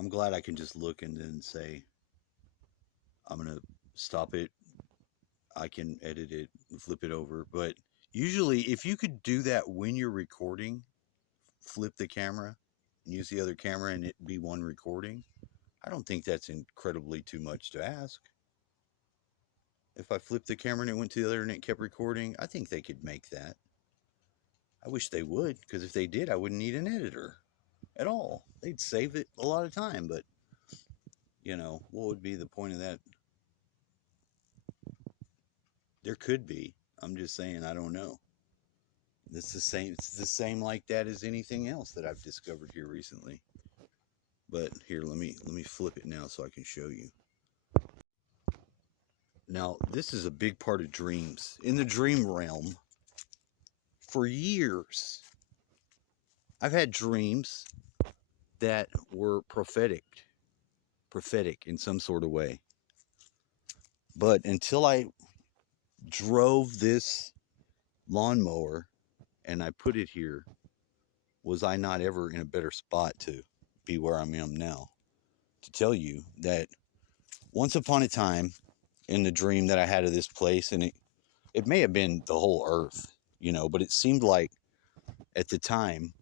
I'm glad I can just look and then say, I'm going to stop it. I can edit it and flip it over. But usually, if you could do that when you're recording, flip the camera and use the other camera and it be one recording, I don't think that's incredibly too much to ask. If I flipped the camera and it went to the other and it kept recording, I think they could make that. I wish they would, because if they did, I wouldn't need an editor at all. They'd save it a lot of time, but what would be the point of that? There could be. I'm just saying, I don't know. It's the same like that as anything else that I've discovered here recently. But here, let me flip it now so I can show you. Now, this is a big part of dreams. In the dream realm, for years, I've had dreams that were prophetic in some sort of way. But until I drove this lawnmower and I put it here, was I not ever in a better spot to be where I am now? To tell you that once upon a time in the dream that I had of this place, and it may have been the whole earth, but it seemed like at the time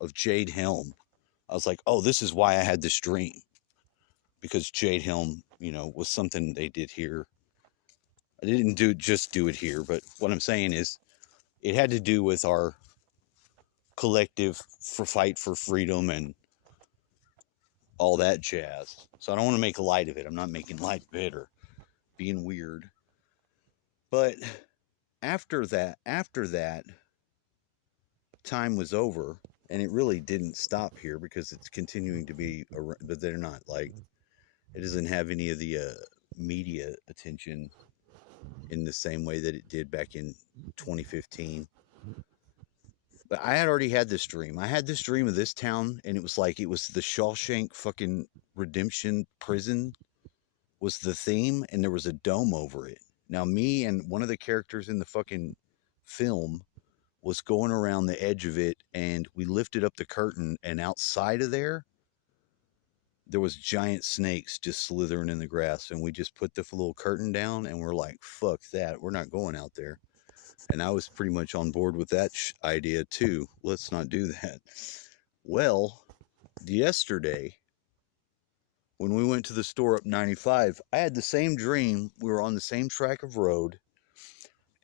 of Jade Helm, I was like, oh, this is why I had this dream. Because Jade Helm, was something they did here. I didn't just do it here, but what I'm saying is it had to do with our collective fight for freedom and all that jazz. So I don't want to make light of it. I'm not making light of it or being weird. But after that time was over, and it really didn't stop here because it's continuing to be, but they're not like, it doesn't have any of the media attention in the same way that it did back in 2015. But I had already had this dream. I had this dream of this town, and it was like it was the Shawshank fucking Redemption prison was the theme, and there was a dome over it. Now, me and one of the characters in the fucking film was going around the edge of it, and we lifted up the curtain, and outside of there was giant snakes just slithering in the grass, and we just put the little curtain down, and we're like, fuck that, we're not going out there. And I was pretty much on board with that idea too. Let's not do that. Well, yesterday, when we went to the store up 95, I had the same dream. We were on the same track of road,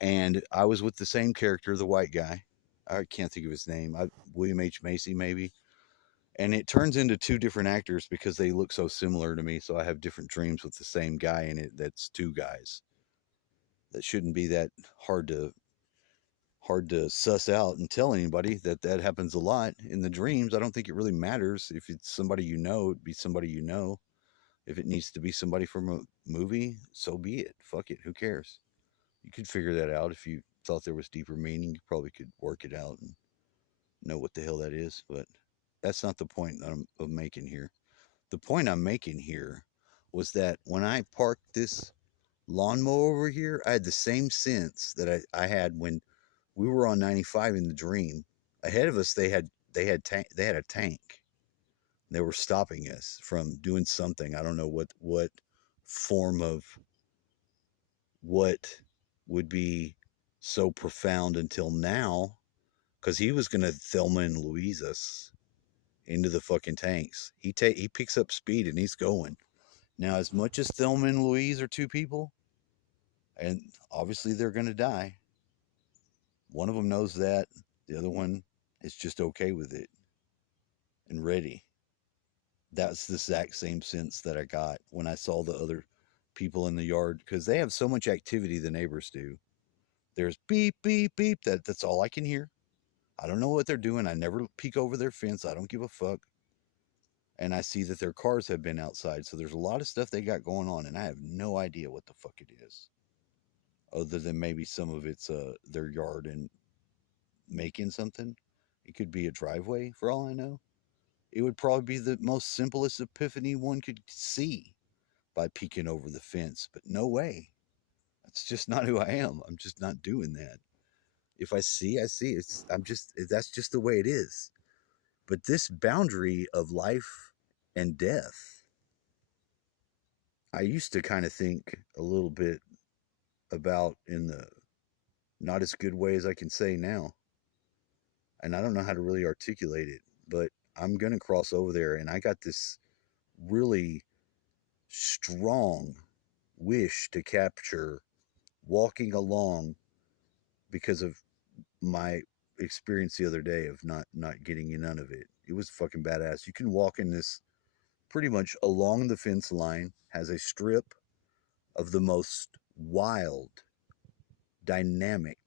and I was with the same character, the white guy. I can't think of his name. William H. Macy, maybe. And it turns into two different actors because they look so similar to me. So I have different dreams with the same guy in it. That's two guys. That shouldn't be that hard to suss out and tell anybody that happens a lot in the dreams. I don't think it really matters if it's somebody it'd be somebody If it needs to be somebody from a movie, so be it. Fuck it. Who cares? You could figure that out if you thought there was deeper meaning. You probably could work it out and know what the hell that is. But that's not the point I'm making here. The point I'm making here was that when I parked this lawnmower over here, I had the same sense that I had when we were on 95 in the dream. Ahead of us, they had a tank. They were stopping us from doing something. I don't know what form of what would be so profound until now, because he was gonna Thelma and Louise us into the fucking tanks. He picks up speed and he's going. Now, as much as Thelma and Louise are two people, and obviously they're gonna die. One of them knows that. The other one is just okay with it and ready. That's the exact same sense that I got when I saw the other people in the yard, because they have so much activity, the neighbors do. There's beep, beep, beep. That's all I can hear. I don't know what they're doing. I never peek over their fence. I don't give a fuck. And I see that their cars have been outside. So there's a lot of stuff they got going on, and I have no idea what the fuck it is. Other than maybe some of it's their yard and making something. It could be a driveway for all I know. It would probably be the most simplest epiphany one could see by peeking over the fence, but no way. That's just not who I am. I'm just not doing that. If I see, I see. That's just the way it is. But this boundary of life and death. I used to kind of think a little bit about in the not as good way as I can say now. And I don't know how to really articulate it, but I'm going to cross over there. And I got this really strong wish to capture walking along because of my experience the other day of not getting none of it. It was fucking badass. You can walk in this pretty much along the fence line, has a strip of the most wild, dynamic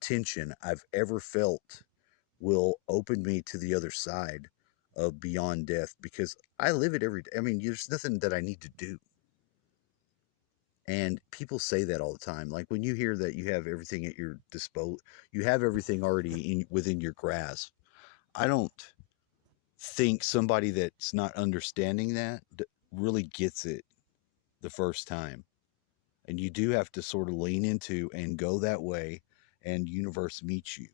tension I've ever felt will open me to the other side of beyond death because I live it every day. I mean, there's nothing that I need to do. And people say that all the time. Like when you hear that you have everything at your disposal, you have everything already within your grasp. I don't think somebody that's not understanding that really gets it the first time. And you do have to sort of lean into and go that way, and universe meets you.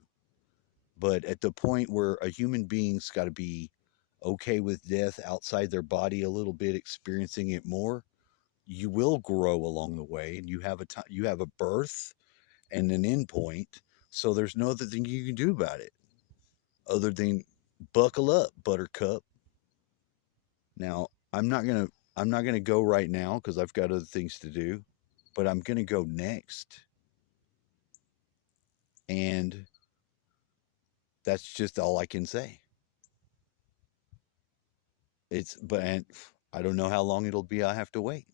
But at the point where a human being's got to be okay with death outside their body a little bit, experiencing it more, you will grow along the way, and you have you have a birth and an end point. So there's no other thing you can do about it other than buckle up, Buttercup. Now, I'm not gonna go right now because I've got other things to do, but I'm gonna go next, and that's just all I can say. And I don't know how long it'll be. I have to wait.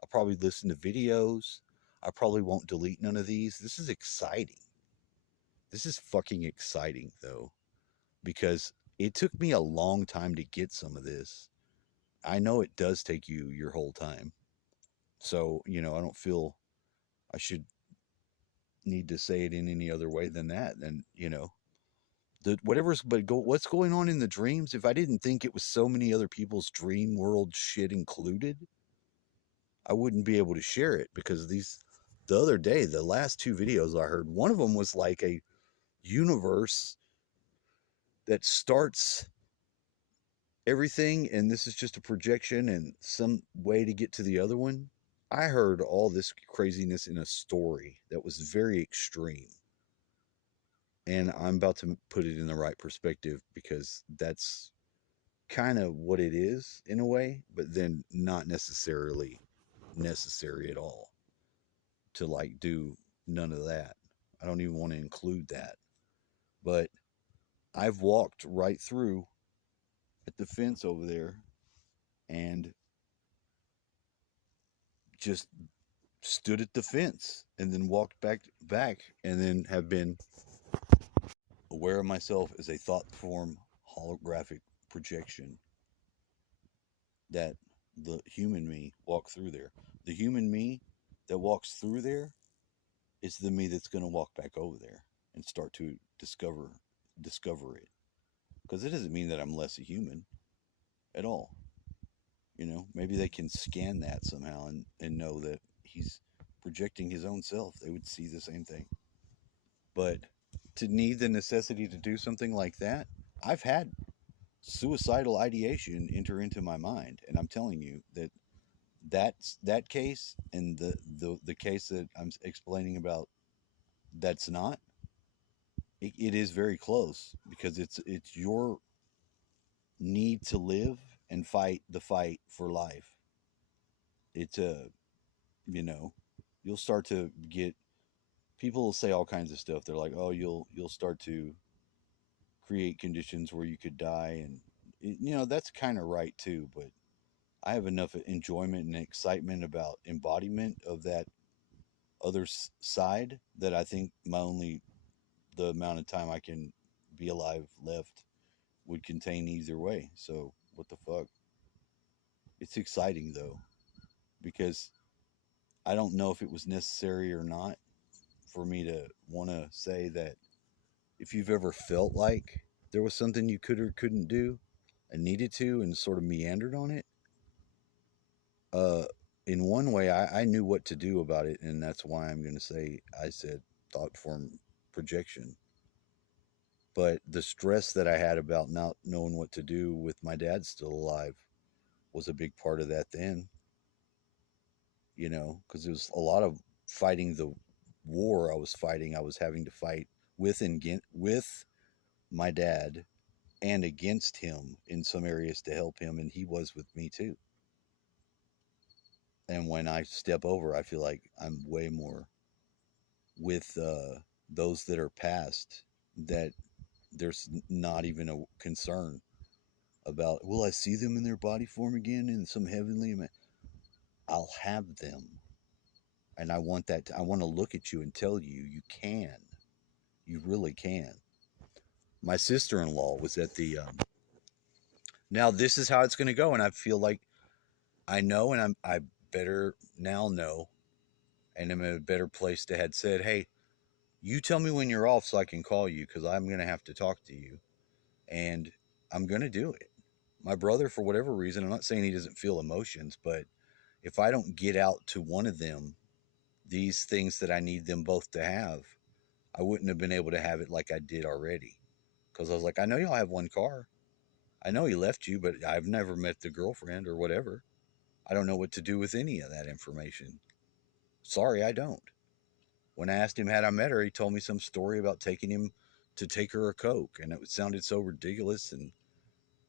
I'll probably listen to videos. I probably won't delete none of these. This is exciting. This is fucking exciting though, because it took me a long time to get some of this. I know it does take you your whole time. So, I don't feel I should need to say it in any other way than that. And, what's going on in the dreams? If I didn't think it was so many other people's dream world shit included, I wouldn't be able to share it because the other day, the last two videos I heard, one of them was like a universe that starts everything, and this is just a projection and some way to get to the other one. I heard all this craziness in a story that was very extreme. And I'm about to put it in the right perspective because that's kind of what it is in a way, but then not necessarily necessary at all to like do none of that. I don't even want to include that. But I've walked right through at the fence over there and just stood at the fence and then walked back and then have been aware of myself as a thought form holographic projection that the human me walked through there. The human me that walks through there is the me that's going to walk back over there and start to discover it. Because it doesn't mean that I'm less a human at all. Maybe they can scan that somehow and know that he's projecting his own self. They would see the same thing. But to need the necessity to do something like that, I've had suicidal ideation enter into my mind, and I'm telling you that case and the case that I'm explaining about that's not it is very close because it's your need to live and fight the fight for life. It's a you know you'll start to get people will say all kinds of stuff. They're like, oh, you'll start to create conditions where you could die, and that's kind of right too. But I have enough enjoyment and excitement about embodiment of that other side that I think the amount of time I can be alive left would contain either way. So what the fuck? It's exciting though because I don't know if it was necessary or not for me to want to say that if you've ever felt like there was something you could or couldn't do and needed to and sort of meandered on it, uh, in one way, I knew what to do about it, and that's why I'm going to say I said thought form projection. But the stress that I had about not knowing what to do with my dad still alive was a big part of that then, you know, because it was a lot of fighting the war I was fighting. I was having to fight with my dad and against him in some areas to help him, and he was with me too. And when I step over, I feel like I'm way more with those that are past, that there's not even a concern about, will I see them in their body form again in some heavenly? I'll have them. And I want that. I want to look at you and tell you, you can. You really can. My sister in law was at the. Now, this is how it's going to go. And I feel like I know, and I better now know, and I'm in a better place to had said, hey, you tell me when you're off so I can call you, because I'm going to have to talk to you. And I'm going to do it. My brother, for whatever reason, I'm not saying he doesn't feel emotions, but if I don't get out to one of them these things that I need them both to have, I wouldn't have been able to have it like I did already. Because I was like, I know y'all have one car. I know he left you, but I've never met the girlfriend or whatever. I don't know what to do with any of that information. Sorry, I don't. When I asked him had I met her, he told me some story about taking him to take her a Coke. And it sounded so ridiculous. And,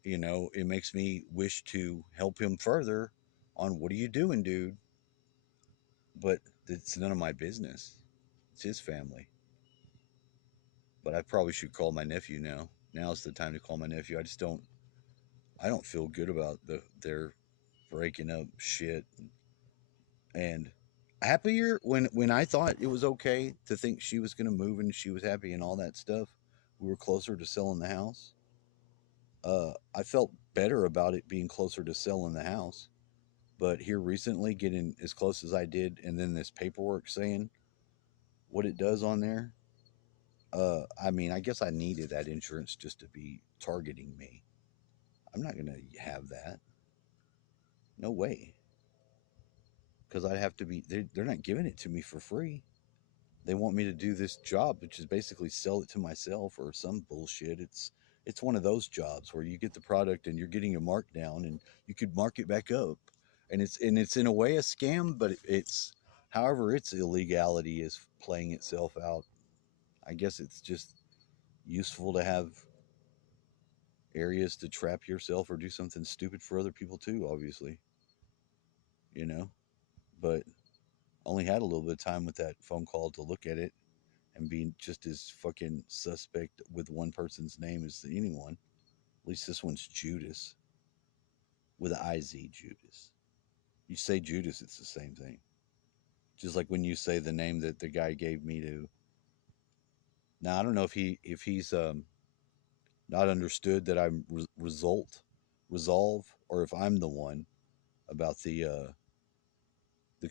you know, it makes me wish to help him further on, what are you doing, dude? But it's none of my business. It's his family. But I probably should call my nephew now. Now's the time to call my nephew. I don't feel good about their breaking up shit. And happier when I thought it was okay to think she was going to move and she was happy and all that stuff. We were closer to selling the house. I felt better about it being closer to selling the house. But here recently, getting as close as I did, and then this paperwork saying what it does on there. I mean, I guess I needed that insurance just to be targeting me. I'm not going to have that. No way. Because I'd have to be, they're not giving it to me for free. They want me to do this job, which is basically sell it to myself or some bullshit. It's one of those jobs where you get the product and you're getting a markdown and you could mark it back up. And it's in a way a scam, but it's however its illegality is playing itself out. I guess it's just useful to have areas to trap yourself or do something stupid for other people too, obviously, you know. But only had a little bit of time with that phone call to look at it and be just as fucking suspect with one person's name as anyone. At least this one's Judas with an IZ, Judas. You say Judas, it's the same thing. Just like when you say the name that the guy gave me to. Now I don't know if he's not understood that I'm resolve, or if I'm the one about the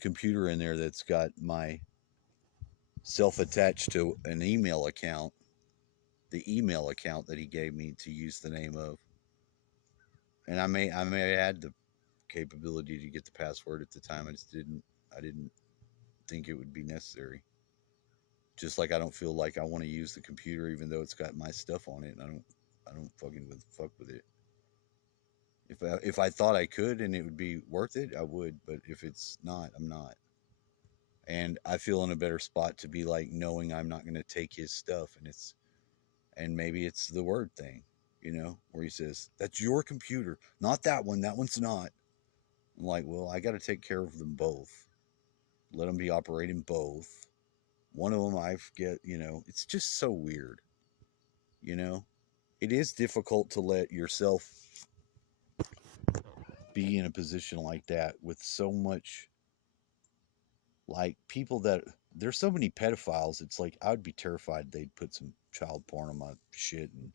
computer in there that's got my self attached to an email account, the email account that he gave me to use the name of. And I may add the capability to get the password at the time. I didn't think it would be necessary. Just like I don't feel like I want to use the computer even though it's got my stuff on it. And I don't fucking fuck with it. If I thought I could and it would be worth it, I would. But if it's not, I'm not. And I feel in a better spot to be like knowing I'm not going to take his stuff, and maybe it's the word thing, you know, where he says that's your computer, not that one. That one's not. I'm like, well, I got to take care of them both. Let them be operating both. One of them I forget, you know. It's just so weird, you know. It is difficult to let yourself be in a position like that with so much, like, people that, there's so many pedophiles. It's like I would be terrified they'd put some child porn on my shit and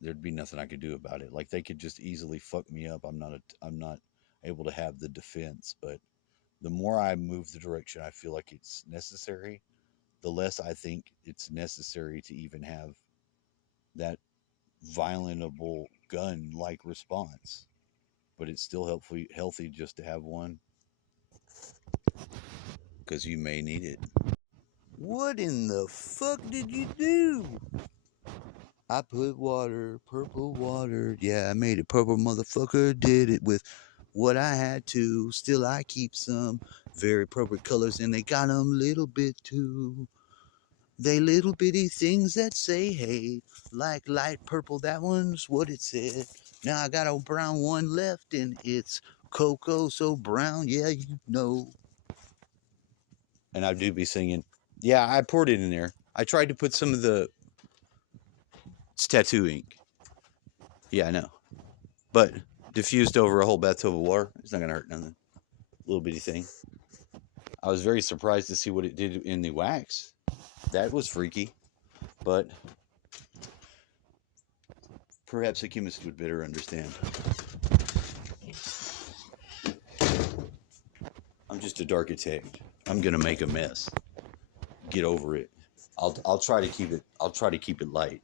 there'd be nothing I could do about it. Like they could just easily fuck me up. I'm not able to have the defense. But the more I move the direction I feel like it's necessary, the less I think it's necessary to even have that violentable gun like response. But it's still healthy just to have one, because you may need it. What in the fuck did you do? I put water, purple water. Yeah, I made it purple, motherfucker. Did it with what I had to. Still I keep some very appropriate colors, and they got them little bit too. They little bitty things that say hey, like light purple, that one's what it said. Now I got a brown one left, and it's cocoa so brown, yeah, you know. And I do be singing. Yeah, I poured it in there. I tried to put some of the... It's tattoo ink. Yeah, I know. But diffused over a whole bathtub of water, it's not going to hurt nothing. Little bitty thing. I was very surprised to see what it did in the wax. That was freaky. But perhaps a chemist would better understand. I'm just a dark architect. I'm going to make a mess. Get over it. I'll try to keep it light.